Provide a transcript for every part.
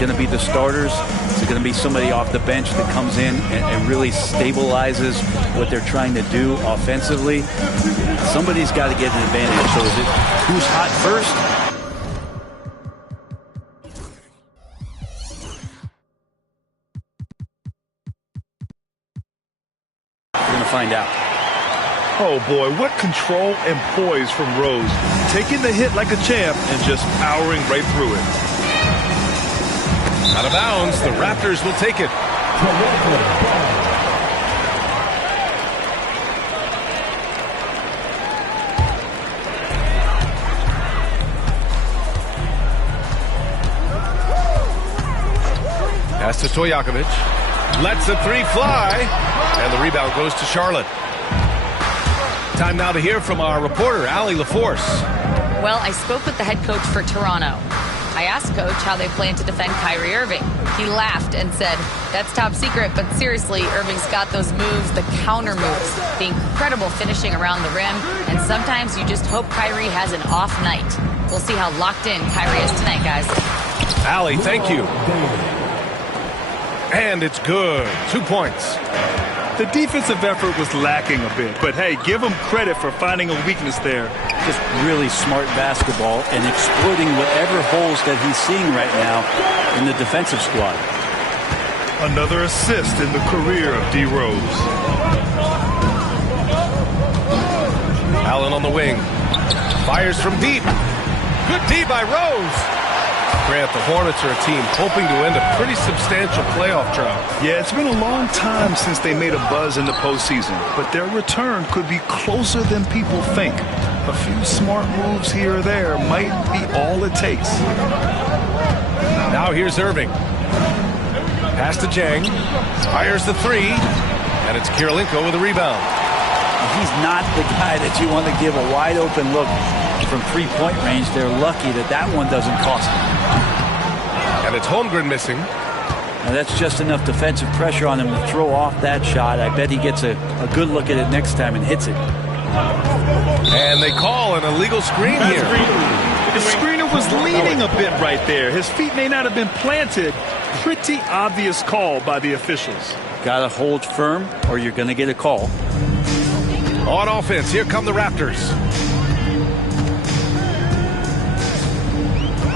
going to be the starters? Is it going to be somebody off the bench that comes in and really stabilizes what they're trying to do offensively? Somebody's got to get an advantage. So is it who's hot first? We're going to find out. Oh boy, what control and poise from Rose. Taking the hit like a champ and just powering right through it. Out of bounds, the Raptors will take it. Pass to Stojakovic. Lets the three fly. And the rebound goes to Charlotte. Time now to hear from our reporter, Allie LaForce. Well, I spoke with the head coach for Toronto. I asked Coach how they plan to defend Kyrie Irving. He laughed and said, that's top secret, but seriously, Irving's got those moves, the counter moves, the incredible finishing around the rim, and sometimes you just hope Kyrie has an off night. We'll see how locked in Kyrie is tonight, guys. Allie, thank you. And it's good. 2 points. The defensive effort was lacking a bit, but hey, give him credit for finding a weakness there. Just really smart basketball and exploiting whatever holes that he's seeing right now in the defensive squad. Another assist in the career of D Rose. Allen on the wing. Fires from deep. Good D by Rose. Grant, the Hornets are a team hoping to end a pretty substantial playoff drought. Yeah, it's been a long time since they made a buzz in the postseason, but their return could be closer than people think. A few smart moves here or there might be all it takes. Now here's Irving. Pass to Jang. Fires the three. And it's Kirilenko with a rebound. He's not the guy that you want to give a wide open look from three-point range. They're lucky that that one doesn't cost them. And it's Holmgren missing. Now that's just enough defensive pressure on him to throw off that shot. I bet he gets a good look at it next time and hits it. And they call an illegal screen here. The screener was leaning a bit right there. His feet may not have been planted. Pretty obvious call by the officials. Got to hold firm or you're going to get a call. On offense, here come the Raptors.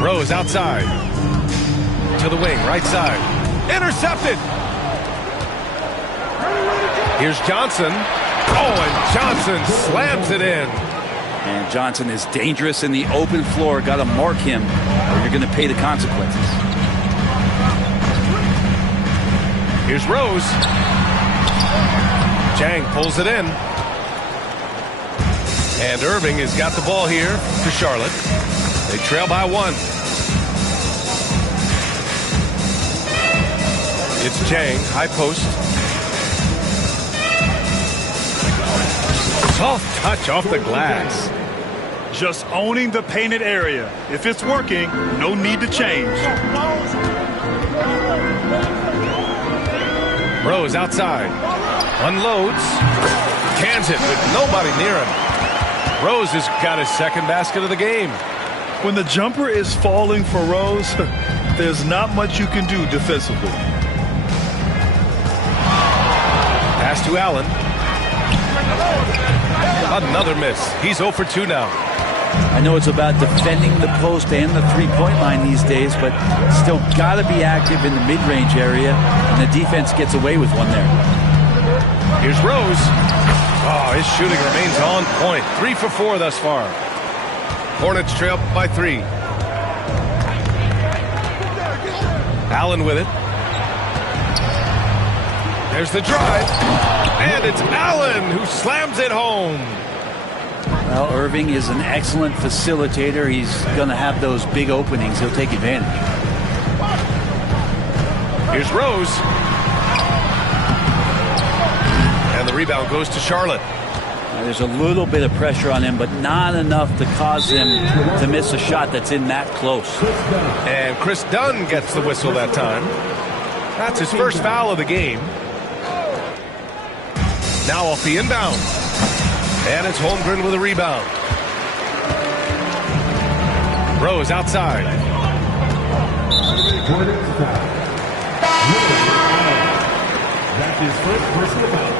Rose outside. To the wing, right side. Intercepted. Here's Johnson. Oh, and Johnson slams it in. And Johnson is dangerous in the open floor. Got to mark him or you're going to pay the consequences. Here's Rose. Jang pulls it in. And Irving has got the ball here to Charlotte. They trail by one. It's Jang, high post. Soft touch off the glass. Just owning the painted area. If it's working, no need to change. Rose outside. Unloads. Cans it with nobody near him. Rose has got his second basket of the game. When the jumper is falling for Rose, there's not much you can do defensively. Pass to Allen. Another miss. He's 0 for 2 now. I know it's about defending the post and the three-point line these days, but still got to be active in the mid-range area, and the defense gets away with one there. Here's Rose. Oh, his shooting remains on point. 3 for 4 thus far. Hornets trail by 3. Allen with it. There's the drive. And it's Allen who slams it home. Well, Irving is an excellent facilitator. He's going to have those big openings. He'll take advantage. Here's Rose. And the rebound goes to Charlotte. Now, there's a little bit of pressure on him, but not enough to cause him to miss a shot that's in that close. And Chris Dunn gets the whistle that time. That's his first foul of the game. Now off the inbound. And it's Holmgren with a rebound. Rose outside. That's his first personal foul.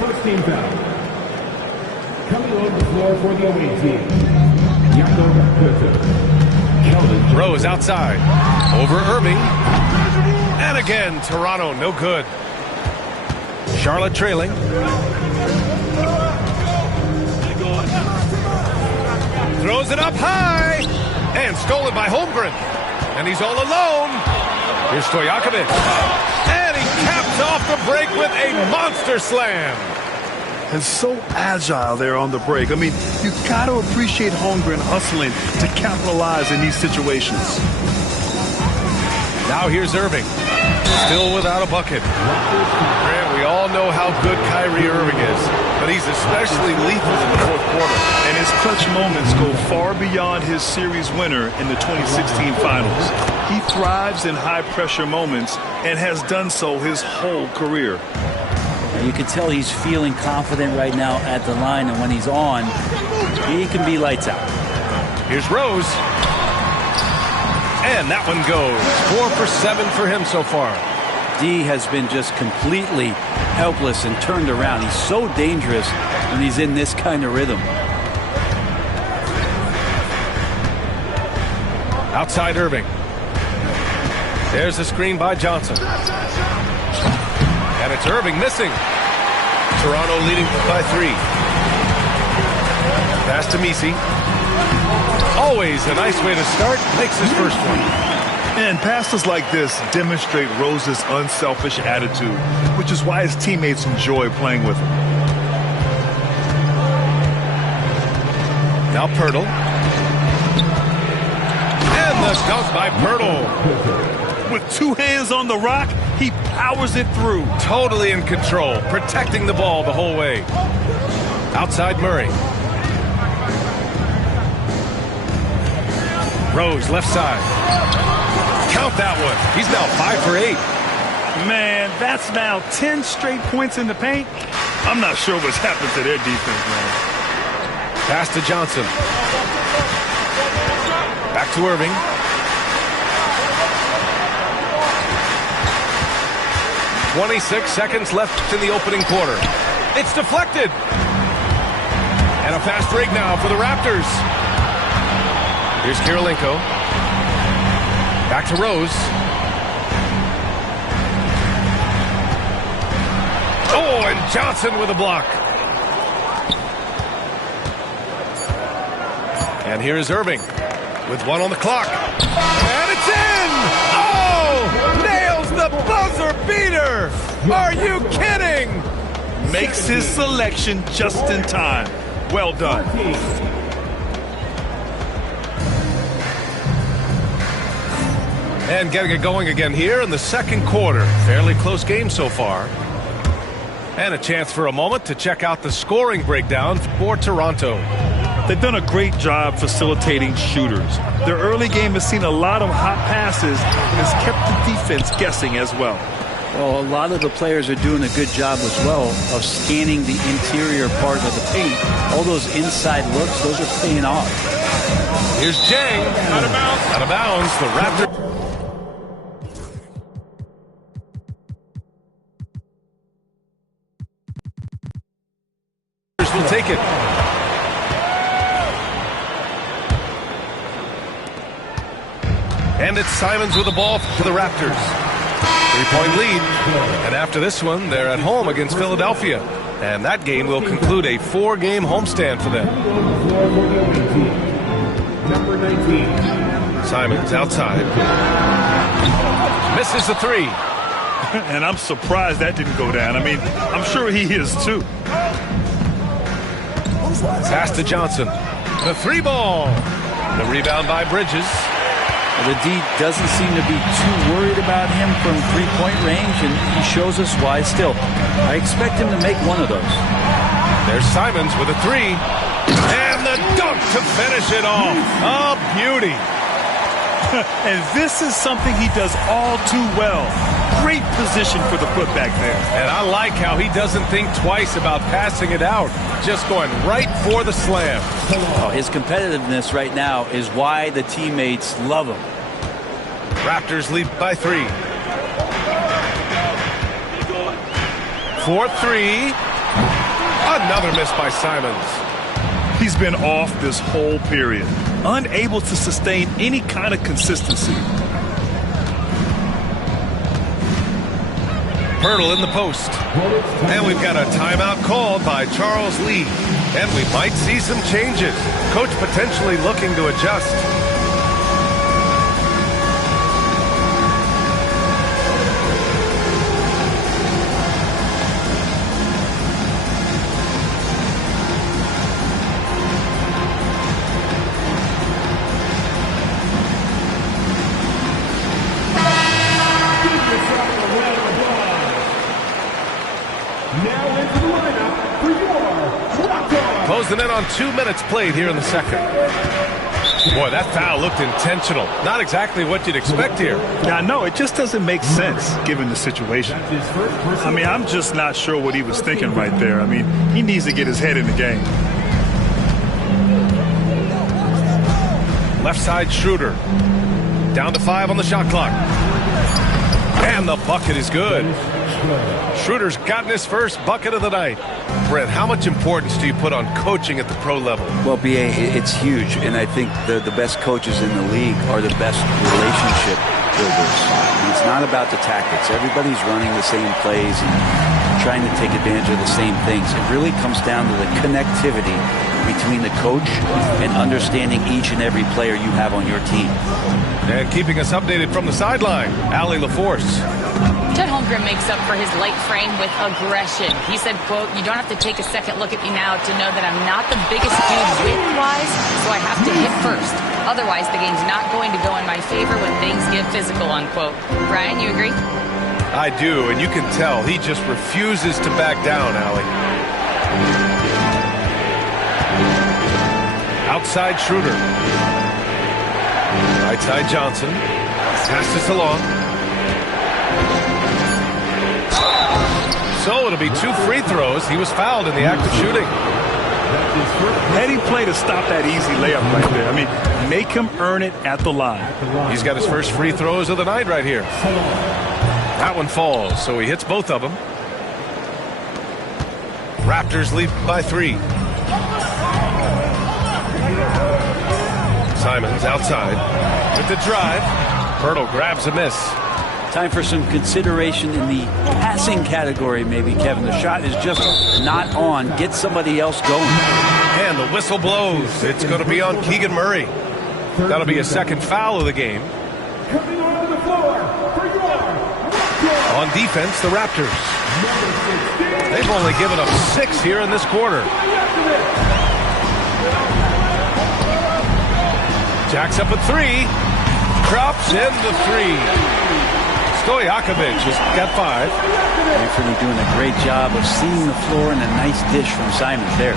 First team foul. Coming on the floor for the away team. Gotw. Rose outside. Over Irving. And again, Toronto, no good. Charlotte trailing. Throws it up high. And stolen by Holmgren. And he's all alone. Here's Stojakovic. And he caps off the break with a monster slam. And so agile there on the break. I mean, you got to appreciate Holmgren hustling to capitalize in these situations. Now here's Irving. Still without a bucket. Grant, we all know how good Kyrie Irving is, but he's especially lethal in the fourth quarter. And his clutch moments go far beyond his series winner in the 2016 finals. He thrives in high-pressure moments and has done so his whole career. You can tell he's feeling confident right now at the line, and when he's on, he can be lights out. Here's Rose. And that one goes. 4 for 7 for him so far. D has been just completely helpless and turned around. He's so dangerous when he's in this kind of rhythm. Outside Irving. There's the screen by Johnson. And it's Irving missing. Toronto leading by 3. Pass to Messi. Always a nice way to start. Makes his first one. And passes like this demonstrate Rose's unselfish attitude, which is why his teammates enjoy playing with him. Now Pirtle. And the dunk by Pirtle. With 2 hands on the rock, he powers it through. Totally in control, protecting the ball the whole way. Outside Murray. Rose, left side. Count that one. He's now 5 for 8. Man, that's now 10 straight points in the paint. I'm not sure what's happened to their defense, man. Pass to Johnson. Back to Irving. "26 seconds left in the opening quarter. It's deflected. And a fast break now for the Raptors. Here's Kirilenko. Back to Rose. Oh, and Johnson with a block. And here is Irving with 1 on the clock. And it's in! Oh! Nails the buzzer beater! Are you kidding? Makes his selection just in time. Well done. And getting it going again here in the second quarter. Fairly close game so far. And a chance for a moment to check out the scoring breakdown for Toronto. They've done a great job facilitating shooters. Their early game has seen a lot of hot passes and has kept the defense guessing as well. Well, a lot of the players are doing a good job as well of scanning the interior part of the paint. All those inside looks, those are paying off. Here's Jang. Out of bounds. Out of bounds. The Raptors will take it. And it's Simons with the ball to the Raptors. 3-point lead. And after this one, they're at home against Philadelphia. And that game will conclude a 4-game homestand for them. Number 19. Simons outside. Misses the 3. And I'm surprised that didn't go down. I mean, I'm sure he is too. Pass to Johnson. The 3-ball. The rebound by Bridges. The D doesn't seem to be too worried about him from 3-point range, and he shows us why still. I expect him to make one of those. There's Simons with a 3. And the dunk to finish it off. A beauty. And this is something he does all too well. Great position for the putback there. And I like how he doesn't think twice about passing it out. Just going right for the slam. Oh, his competitiveness right now is why the teammates love him. Raptors lead by 3. 4-3. Another miss by Simons. He's been off this whole period, unable to sustain any kind of consistency. Pirtle in the post. And we've got a timeout called by Charles Lee. And we might see some changes. Coach potentially looking to adjust. Closing in on 2 minutes played here in the second. Boy, that foul looked intentional. Not exactly what you'd expect here. Yeah, no, it just doesn't make sense given the situation. I mean, I'm just not sure what he was thinking right there. I mean, he needs to get his head in the game. Left side Schroeder. Down to 5 on the shot clock. And the bucket is good. Schroeder's gotten his first bucket of the night. Brent, how much importance do you put on coaching at the pro level? Well, B.A., it's huge, and I think the best coaches in the league are the best relationship builders. It's not about the tactics. Everybody's running the same plays and trying to take advantage of the same things. It really comes down to the connectivity between the coach and understanding each and every player you have on your team. And keeping us updated from the sideline, Allie LaForce. Chet Holmgren makes up for his light frame with aggression. He said, quote, "You don't have to take a second look at me now to know that I'm not the biggest dude width-wise, so I have to hit first. Otherwise, the game's not going to go in my favor when things get physical," unquote. Brian, you agree? I do, and you can tell he just refuses to back down, Allie. Outside Schroeder. Right side Johnson. Passes along. So it'll be 2 free throws. He was fouled in the act of shooting. Heady play to stop that easy layup right there. I mean, make him earn it at the line. He's got his first free throws of the night right here. That one falls, so he hits both of them. Raptors lead by 3. Simons outside with the drive. Pirtle grabs a miss. Time for some consideration in the passing category, maybe, Kevin. The shot is just not on. Get somebody else going. And the whistle blows. It's going to be on Keegan Murray. That'll be a second foul of the game. Coming onto the floor for your On defense, the Raptors. They've only given up 6 here in this quarter. Jacks up a 3. Drops in the 3. Stojakovic has got 5. Anthony doing a great job of seeing the floor and a nice dish from Simons there.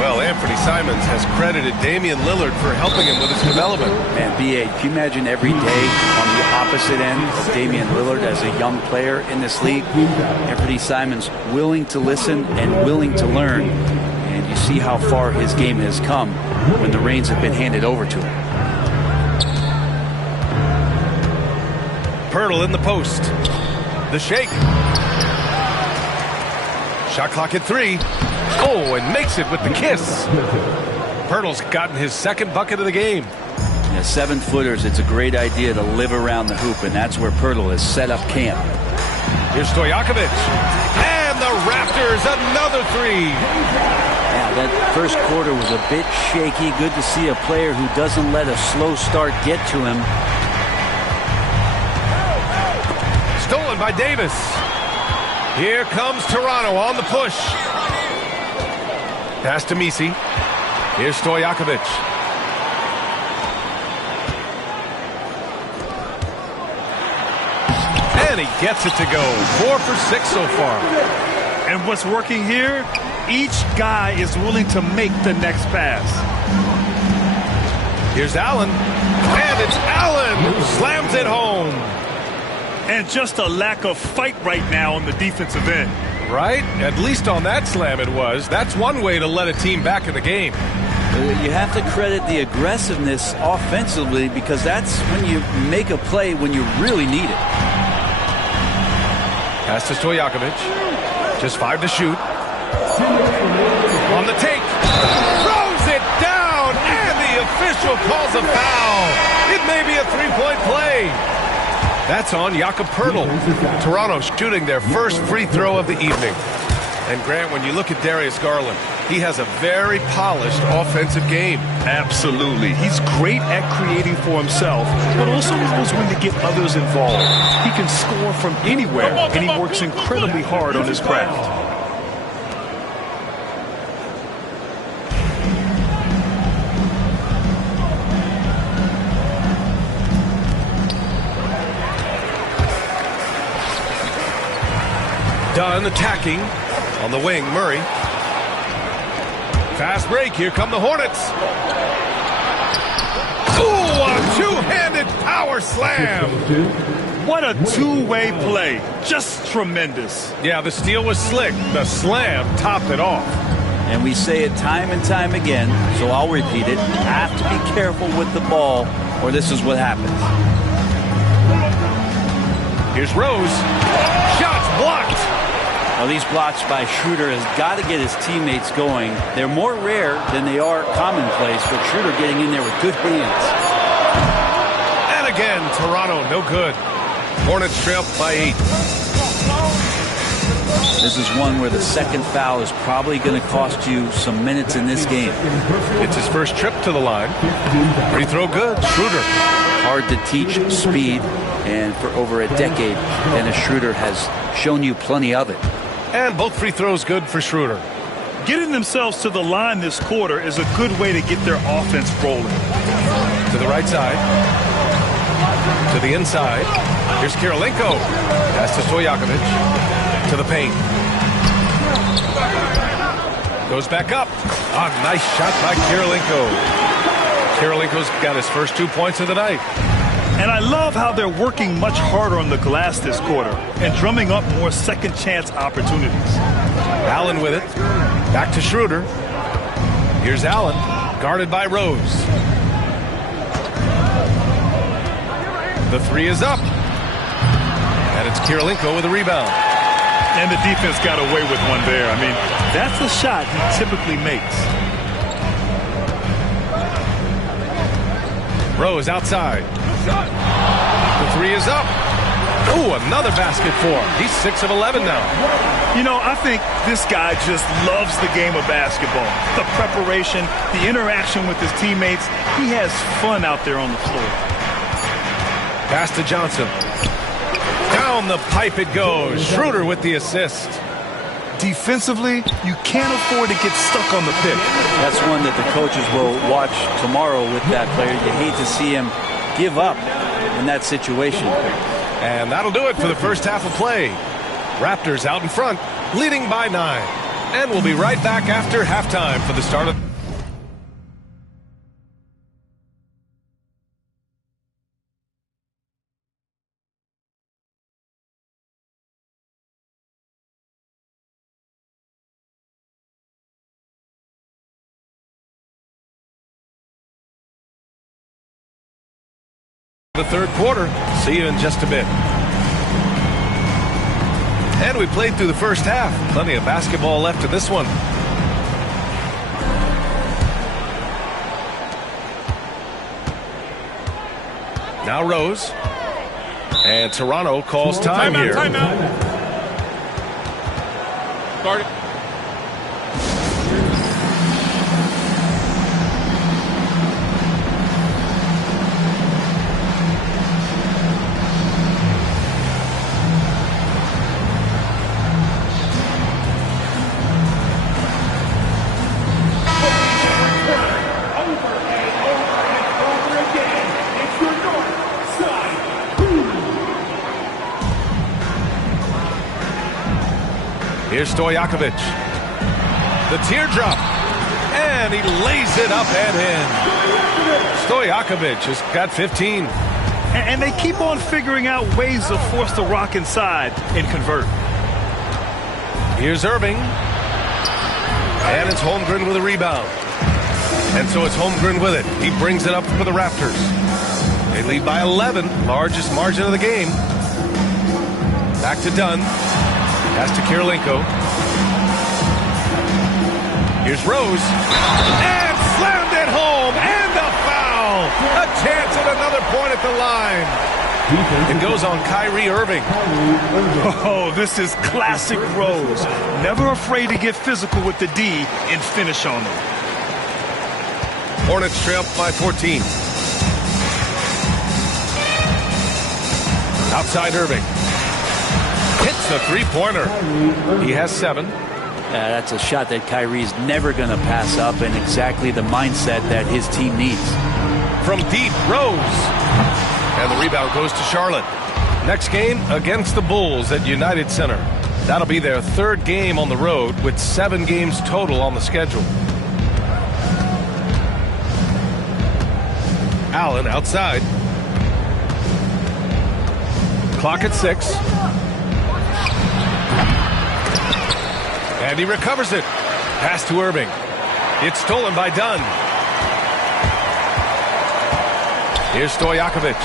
Well, Anthony Simons has credited Damian Lillard for helping him with his development. Man, B.A., can you imagine every day on the opposite end of Damian Lillard as a young player in this league? Anthony Simons willing to listen and willing to learn. And you see how far his game has come when the reins have been handed over to him. Pirtle in the post. The shake. Shot clock at 3. Oh, and makes it with the kiss. Pirtle's gotten his second bucket of the game. Yeah, 7-footers, it's a great idea to live around the hoop, and that's where Pirtle has set up camp. Here's Stojakovic. And the Raptors, another 3. Yeah, that first quarter was a bit shaky. Good to see a player who doesn't let a slow start get to him. Stolen by Davis. Here comes Toronto on the push. Pass to Misi. Here's Stojakovic. And he gets it to go. 4 for 6 so far. And what's working here, each guy is willing to make the next pass. Here's Allen. And it's Allen who slams it home. And just a lack of fight right now on the defensive end. Right? At least on that slam it was. That's one way to let a team back in the game. You have to credit the aggressiveness offensively, because that's when you make a play when you really need it. Pass to Stojakovic. Just 5 to shoot. On the take. Throws it down, and the official calls a foul. It may be a three-point play. That's on Jakob Poeltl. Toronto shooting their first free throw of the evening. And Grant, when you look at Darius Garland, he has a very polished offensive game. Absolutely. He's great at creating for himself, but also knows when to get others involved. He can score from anywhere, and he works incredibly hard on his craft. Dunn attacking on the wing. Murray. Fast break. Here come the Hornets. Ooh, a two-handed power slam. What a two-way play. Just tremendous. Yeah, the steal was slick. The slam topped it off. And we say it time and time again, so I'll repeat it. Have to be careful with the ball, or this is what happens. Here's Rose. Shots blocked. Well, these blocks by Schroeder has got to get his teammates going. They're more rare than they are commonplace, but Schroeder getting in there with good hands. And again, Toronto, no good. Hornets trail by 8. This is one where the second foul is probably going to cost you some minutes in this game. It's his first trip to the line. Free throw good. Schroeder. Hard to teach speed, and for over a decade, Dennis Schroeder has shown you plenty of it. And both free throws good for Schroeder. Getting themselves to the line this quarter is a good way to get their offense rolling. To the right side. To the inside. Here's Kirilenko. Pass to Stojakovic. To the paint. Goes back up. A nice shot by Kirilenko. Kirilenko's got his first 2 points of the night. And I love how they're working much harder on the glass this quarter and drumming up more second chance opportunities. Allen with it. Back to Schroeder. Here's Allen, guarded by Rose. The three is up. And it's Kirilenko with a rebound. And the defense got away with one there. I mean, that's a shot he typically makes. Rose outside. The three is up. Ooh, another basket for him. He's 6 of 11 now. You know, I think this guy just loves the game of basketball. The preparation, the interaction with his teammates. He has fun out there on the floor. Pass to Johnson. Down the pipe it goes. Schroeder with the assist. Defensively, you can't afford to get stuck on the pick. That's one that the coaches will watch tomorrow with that player. You hate to see him give up in that situation. And that'll do it for the first half of play. Raptors out in front, leading by 9. And we'll be right back after halftime for the start of... the third quarter. See you in just a bit. And we played through the first half. Plenty of basketball left in this one. Now Rose. And Toronto calls time here. Timeout. Guard it. Here's Stojakovic. The teardrop. And he lays it up and in. Stojakovic has got 15. And they keep on figuring out ways to force the rock inside and convert. Here's Irving. And it's Holmgren with a rebound. And so it's Holmgren with it. He brings it up for the Raptors. They lead by 11, largest margin of the game. Back to Dunn. Pass to Kirilenko. Here's Rose. And slammed it home. And the foul. A chance at another point at the line. It goes on Kyrie Irving. Oh, this is classic Rose. Never afraid to get physical with the D and finish on them. Hornets trail by 14. Outside Irving. Hits the three-pointer. He has 7. That's a shot that Kyrie's never going to pass up, and exactly the mindset that his team needs. From deep, Rose. And the rebound goes to Charlotte. Next game against the Bulls at United Center. That'll be their 3rd game on the road with 7 games total on the schedule. Allen outside. Clock at 6. And he recovers it. Pass to Irving. It's stolen by Dunn. Here's Stojakovic.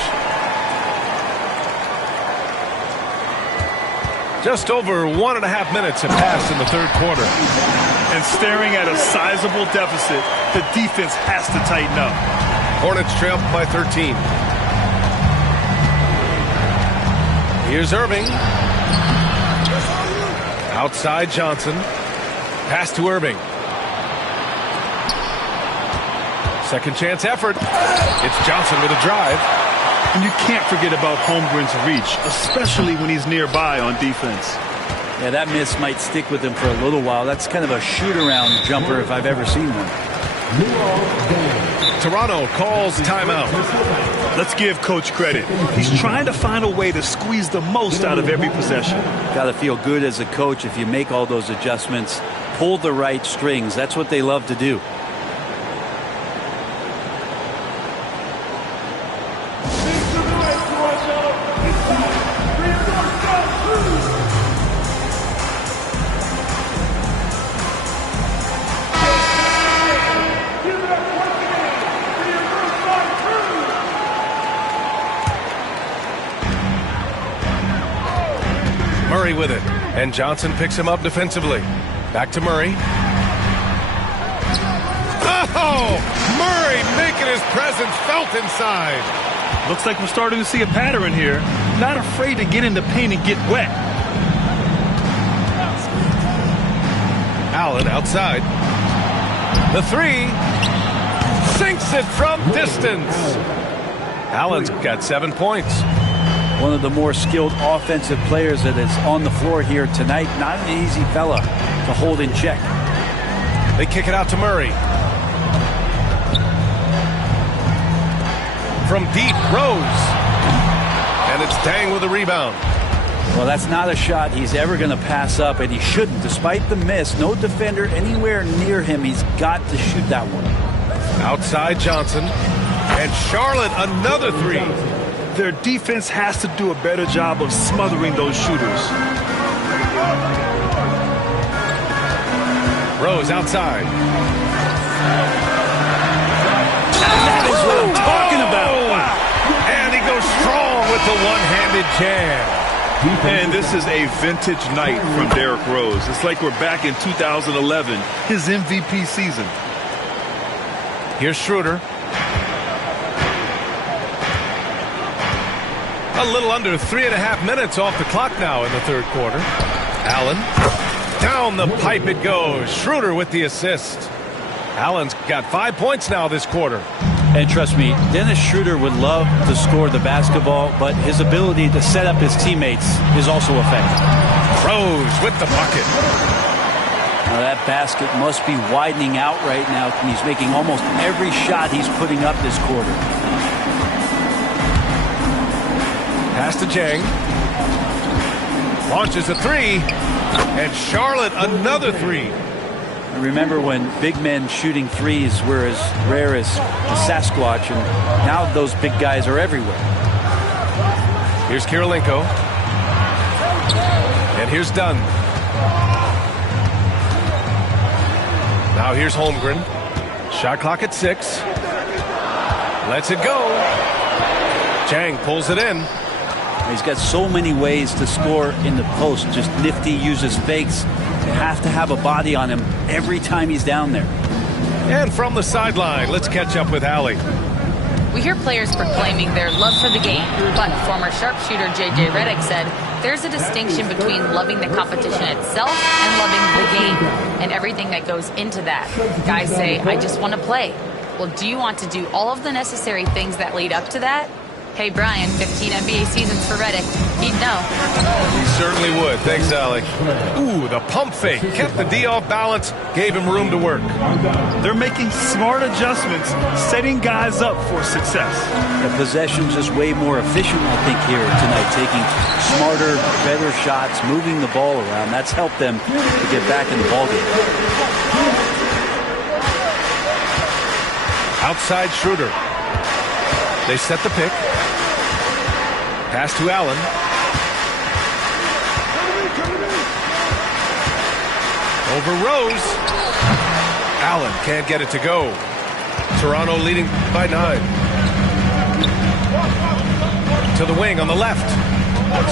Just over 1.5 minutes have passed in the 3rd quarter. And staring at a sizable deficit, the defense has to tighten up. Hornets trail by 13. Here's Irving. Outside Johnson. Pass to Irving. Second chance effort. It's Johnson with a drive. And you can't forget about Holmgren's reach, especially when he's nearby on defense. Yeah, that miss might stick with him for a little while. That's kind of a shoot-around jumper if I've ever seen one. Toronto calls timeout. Let's give Coach credit. He's trying to find a way to squeeze the most out of every possession. Got to feel good as a coach if you make all those adjustments, pull the right strings. That's what they love to do. Murray with it. And Johnson picks him up defensively. Back to Murray. Oh! Murray making his presence felt inside. Looks like we're starting to see a pattern here. Not afraid to get in the paint and get wet. Allen outside. The 3. Sinks it from distance. Allen's got 7 points. One of the more skilled offensive players that is on the floor here tonight. Not an easy fella to hold in check. They kick it out to Murray. From deep, Rose. And it's Dang with a rebound. Well, that's not a shot he's ever going to pass up, and he shouldn't. Despite the miss, no defender anywhere near him. He's got to shoot that one. Outside Johnson. And Charlotte, another 3. Their defense has to do a better job of smothering those shooters. Rose outside. That is what I'm talking about. Wow. And he goes strong with the one-handed jam. And this is a vintage night from Derrick Rose. It's like we're back in 2011, his MVP season. Here's Schroeder. A little under 3.5 minutes off the clock now in the 3rd quarter. Allen. Down the pipe it goes. Schroeder with the assist. Allen's got 5 points now this quarter. And trust me, Dennis Schroeder would love to score the basketball, but his ability to set up his teammates is also effective. Rose with the bucket. Now that basket must be widening out right now. He's making almost every shot he's putting up this quarter. Pass to Jang. Launches a 3. And Charlotte another 3. I remember when big men shooting threes were as rare as the Sasquatch, and now those big guys are everywhere. Here's Kirilenko. And here's Dunn. Now here's Holmgren. Shot clock at 6. Lets it go. Chang pulls it in. He's got so many ways to score in the post. Just nifty, uses fakes. They have to have a body on him every time he's down there. And from the sideline, let's catch up with Allie. We hear players proclaiming their love for the game, but former sharpshooter J.J. Redick said there's a distinction between loving the competition itself and loving the game and everything that goes into that. Guys say, I just want to play. Well, do you want to do all of the necessary things that lead up to that? Hey, Brian, 15 NBA seasons for Redick. He'd know. He certainly would. Thanks, Alec. Ooh, the pump fake. Kept the D off balance, gave him room to work. They're making smart adjustments, setting guys up for success. The possession's just way more efficient, I think, here tonight. Taking smarter, better shots, moving the ball around. That's helped them to get back in the ballgame. Outside Schroeder. They set the pick. Pass to Allen. Over Rose. Allen can't get it to go. Toronto leading by 9. To the wing on the left.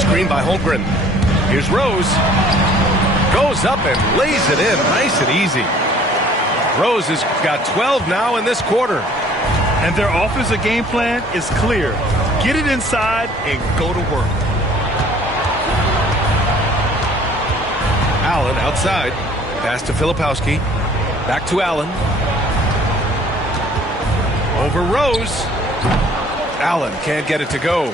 Screen by Holmgren. Here's Rose. Goes up and lays it in. Nice and easy. Rose has got 12 now in this quarter. And their offensive game plan is clear. Get it inside and go to work. Allen outside. Pass to Filipowski. Back to Allen. Over Rose. Allen can't get it to go.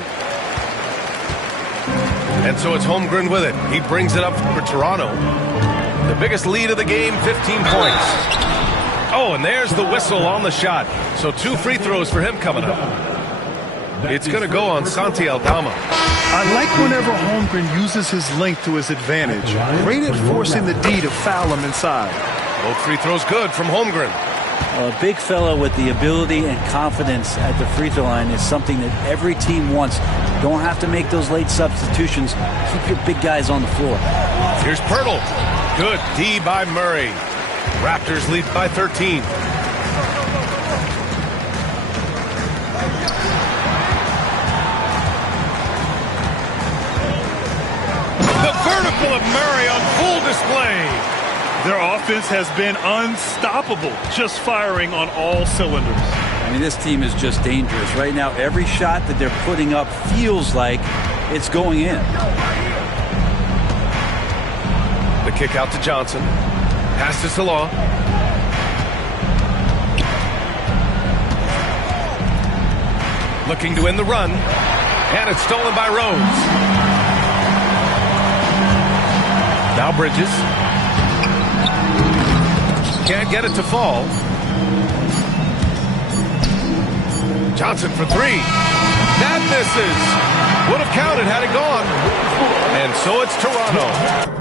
And so it's Holmgren with it. He brings it up for Toronto. The biggest lead of the game, 15 points. Oh, and there's the whistle on the shot. So 2 free throws for him coming up. It's going to go on Santi Aldama. I like whenever Holmgren uses his length to his advantage. Great at forcing the D to foul him inside. Both free throws good from Holmgren. A big fella with the ability and confidence at the free throw line is something that every team wants. Don't have to make those late substitutions. Keep your big guys on the floor. Here's Pirtle. Good D by Murray. Raptors lead by 13. The vertical of Murray on full display. Their offense has been unstoppable, just firing on all cylinders. I mean, this team is just dangerous. Right now, every shot that they're putting up feels like it's going in. The kick out to Johnson. Pass to Salah. Looking to end the run. And it's stolen by Rose. Now Bridges. Can't get it to fall. Johnson for 3. That misses. Would have counted had it gone. And so it's Toronto.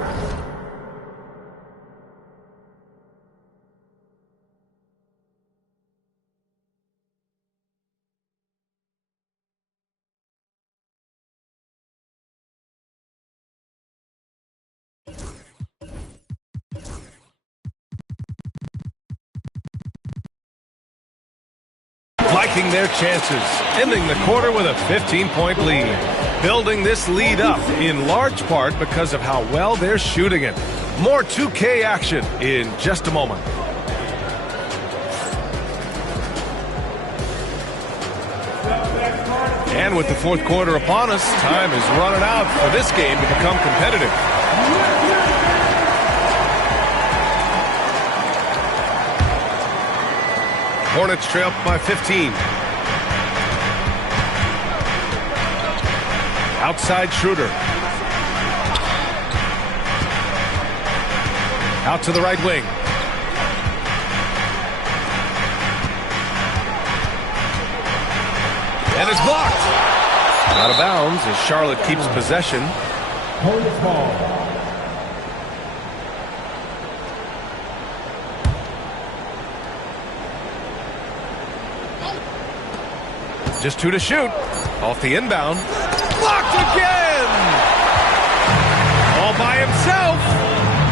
Liking their chances, ending the quarter with a 15-point lead. Building this lead up in large part because of how well they're shooting it. More 2K action in just a moment. And with the fourth quarter upon us, time is running out for this game to become competitive. Hornets trail by 15. Outside Schroeder. Out to the right wing. And it's blocked. Out of bounds as Charlotte keeps possession. Hornets ball. Just 2 to shoot. Off the inbound. Blocked again! All by himself.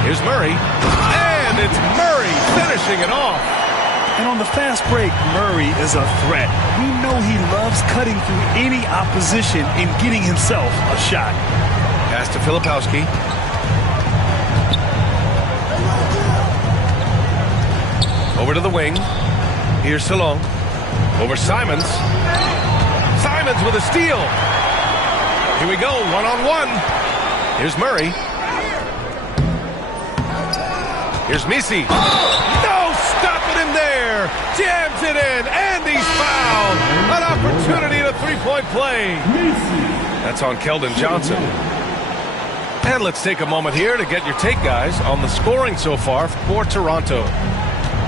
Here's Murray. And it's Murray finishing it off. And on the fast break, Murray is a threat. We know he loves cutting through any opposition and getting himself a shot. Pass to Filipowski. Over to the wing. Here's Salong. Over Simons. Simons with a steal. Here we go, one-on-one. Here's Murray. Here's Misi. No, stopping him there. Jams it in, and he's fouled. An opportunity at a three-point play. That's on Keldon Johnson. And let's take a moment here to get your take, guys, on the scoring so far for Toronto.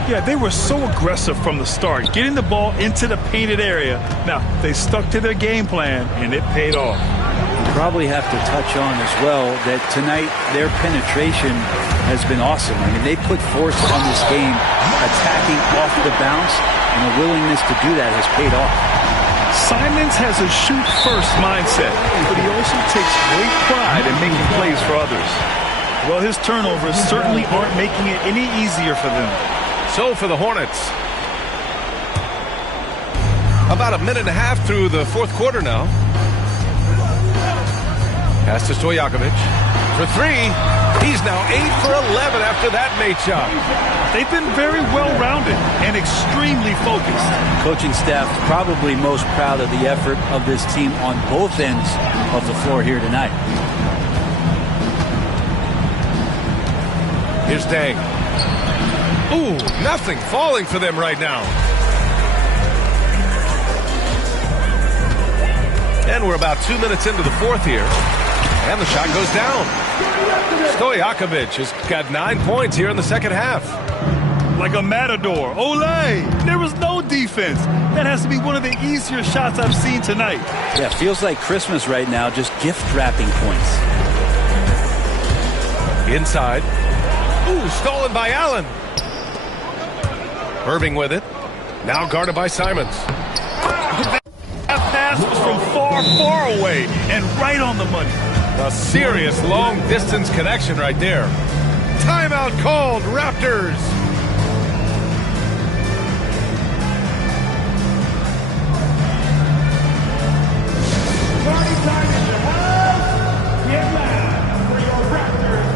Yeah, they were so aggressive from the start, getting the ball into the painted area. Now, they stuck to their game plan, and it paid off. You probably have to touch on as well that tonight their penetration has been awesome. I mean, they put force on this game, attacking off the bounce, and the willingness to do that has paid off. Simons has a shoot-first mindset, but he also takes great pride in making plays for others. Well, his turnovers certainly aren't making it any easier for them. So for the Hornets, about a minute and a half through the fourth quarter now. Pass to Stojakovic for three. He's now 8 for 11 after that made shot. They've been very well-rounded and extremely focused. Coaching staff probably most proud of the effort of this team on both ends of the floor here tonight. Here's Dang. Ooh, nothing falling for them right now. And we're about 2 minutes into the fourth here. And the shot goes down. Stojakovic has got 9 points here in the second half. Like a matador. Olé! There was no defense. That has to be one of the easier shots I've seen tonight. Yeah, feels like Christmas right now, just gift-wrapping points. Inside. Ooh, stolen by Allen. Irving with it. Now guarded by Simons. That pass was from far, far away and right on the money. A serious long-distance connection right there. Timeout called, Raptors. Party time in the house. Get loud for your Raptors.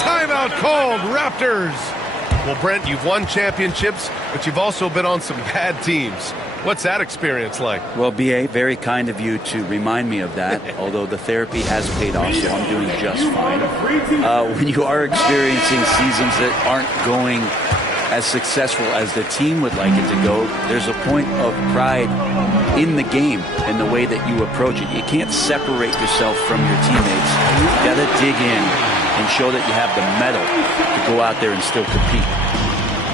Timeout called, Raptors. Well, Brent, you've won championships, but you've also been on some bad teams. What's that experience like? Well, B.A., very kind of you to remind me of that, although the therapy has paid off, so I'm doing just fine. When you are experiencing seasons that aren't going as successful as the team would like it to go, there's a point of pride in the game and the way that you approach it. You can't separate yourself from your teammates. You got to dig in and show that you have the mettle to go out there and still compete.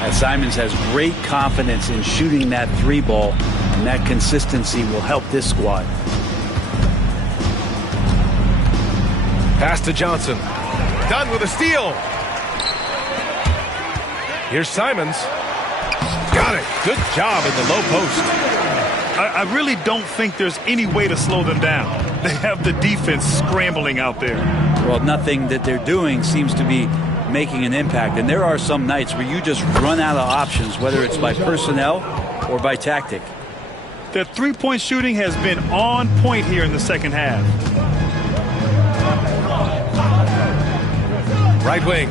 And Simons has great confidence in shooting that three ball, and that consistency will help this squad. Pass to Johnson. Done with a steal. Here's Simons. Got it. Good job in the low post. I really don't think there's any way to slow them down. They have the defense scrambling out there. Well, nothing that they're doing seems to be making an impact. And there are some nights where you just run out of options, whether it's by personnel or by tactic. Their three-point shooting has been on point here in the second half. Right wing.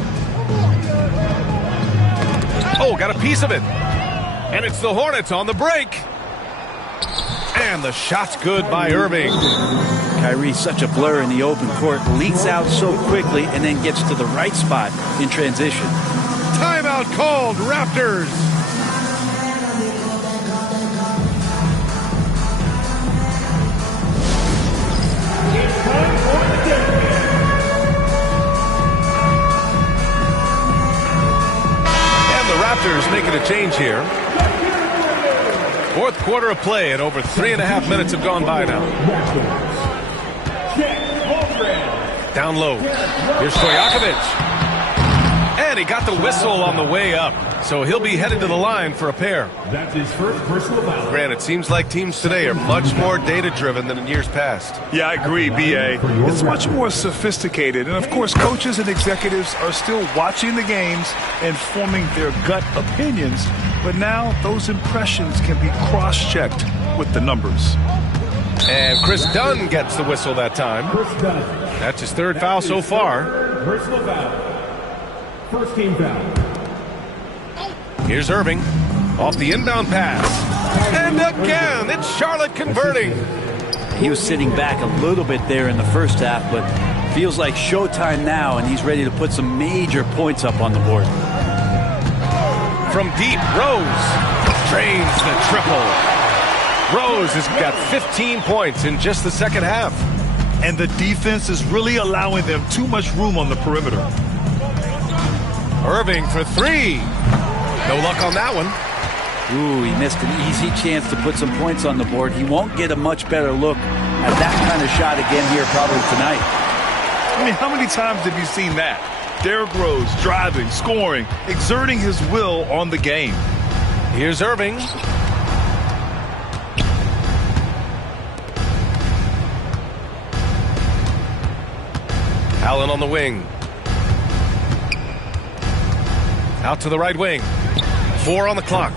Oh, got a piece of it. And it's the Hornets on the break. And the shot's good by Irving. Kyrie's such a blur in the open court, leaks out so quickly, and then gets to the right spot in transition. Timeout called, Raptors. And the Raptors making a change here. Fourth quarter of play, and over 3.5 minutes have gone by now. Down low. Here's Stojakovic. And And he got the whistle on the way up. So he'll be headed to the line for a pair. That's his first personal foul. Grant, it seems like teams today are much more data-driven than in years past. Yeah, I agree, B.A. It's much more sophisticated. And, of course, coaches and executives are still watching the games and forming their gut opinions. But now those impressions can be cross-checked with the numbers. And Chris Dunn gets the whistle that time. Chris Dunn. That's his third foul so far. Personal foul. First team foul. Here's Irving off the inbound pass. And again, it's Charlotte converting. He was sitting back a little bit there in the first half, but feels like showtime now, and he's ready to put some major points up on the board. From deep, Rose drains the triple. Rose has got 15 points in just the second half. And the defense is really allowing them too much room on the perimeter. Irving for three. No luck on that one. Ooh, he missed an easy chance to put some points on the board. He won't get a much better look at that kind of shot again here probably tonight. I mean, how many times have you seen that? Derrick Rose driving, scoring, exerting his will on the game. Here's Irving. Allen on the wing. Out to the right wing. 4 on the clock.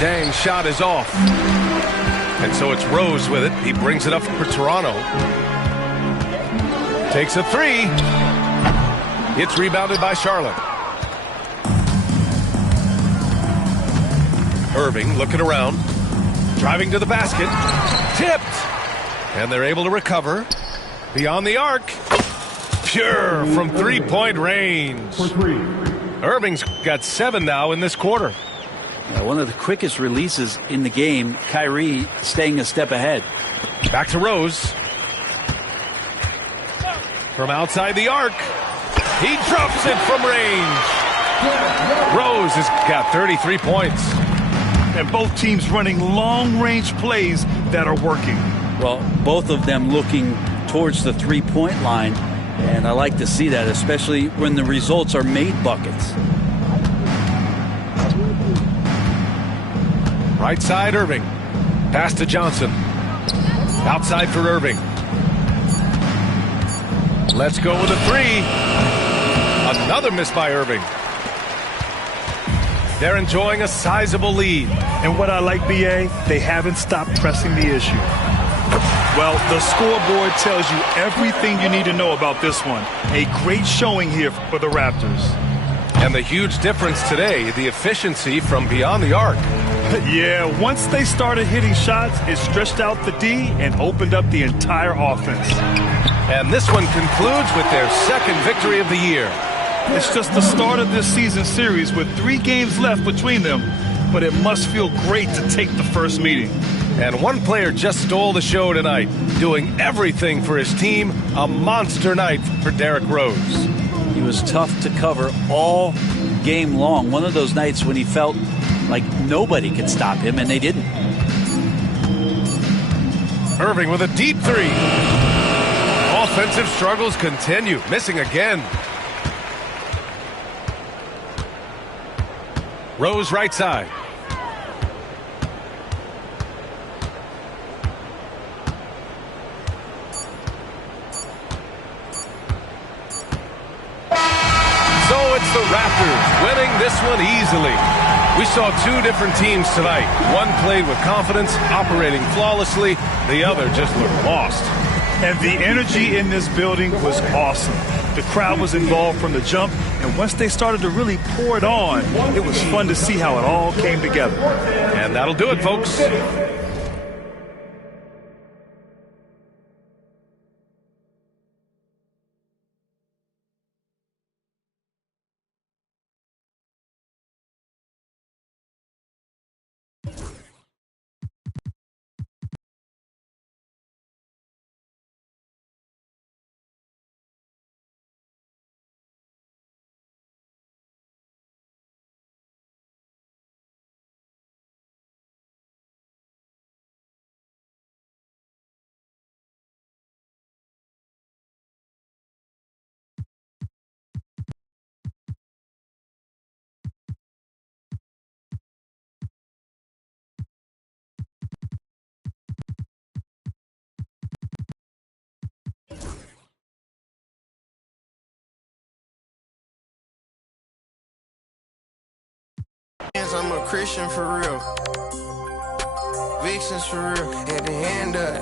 Dang, shot is off. And so it's Rose with it. He brings it up for Toronto. Takes a three. It's rebounded by Charlotte. Irving looking around. Driving to the basket. Tipped. And they're able to recover. Beyond the arc. Pure from three-point range. For three. Irving's got 7 now in this quarter. Yeah, one of the quickest releases in the game. Kyrie staying a step ahead. Back to Rose. From outside the arc. He drops it from range. Rose has got 33 points. And both teams running long-range plays that are working. Well, both of them looking towards the three-point line. And I like to see that, especially when the results are made buckets. Right side, Irving. Pass to Johnson. Outside for Irving. Let's go with a three. Another miss by Irving. They're enjoying a sizable lead. And what I like, B.A., they haven't stopped pressing the issue. Well, the scoreboard tells you everything you need to know about this one. A great showing here for the Raptors. And the huge difference today, the efficiency from beyond the arc. Yeah, once they started hitting shots, it stretched out the D and opened up the entire offense. And this one concludes with their second victory of the year. It's just the start of this season series with 3 games left between them, but it must feel great to take the first meeting. And one player just stole the show tonight, doing everything for his team. A monster night for Derrick Rose. He was tough to cover all game long. One of those nights when he felt like nobody could stop him, and they didn't. Irving with a deep three. Offensive struggles continue, missing again. Rose right side. So it's the Raptors winning this one easily. We saw 2 different teams tonight. One played with confidence, operating flawlessly. The other just looked lost. And the energy in this building was awesome. The crowd was involved from the jump, and once they started to really pour it on, it was fun to see how it all came together. And that'll do it, folks. I'm a Christian for real. Vixens for real. Had the hand up.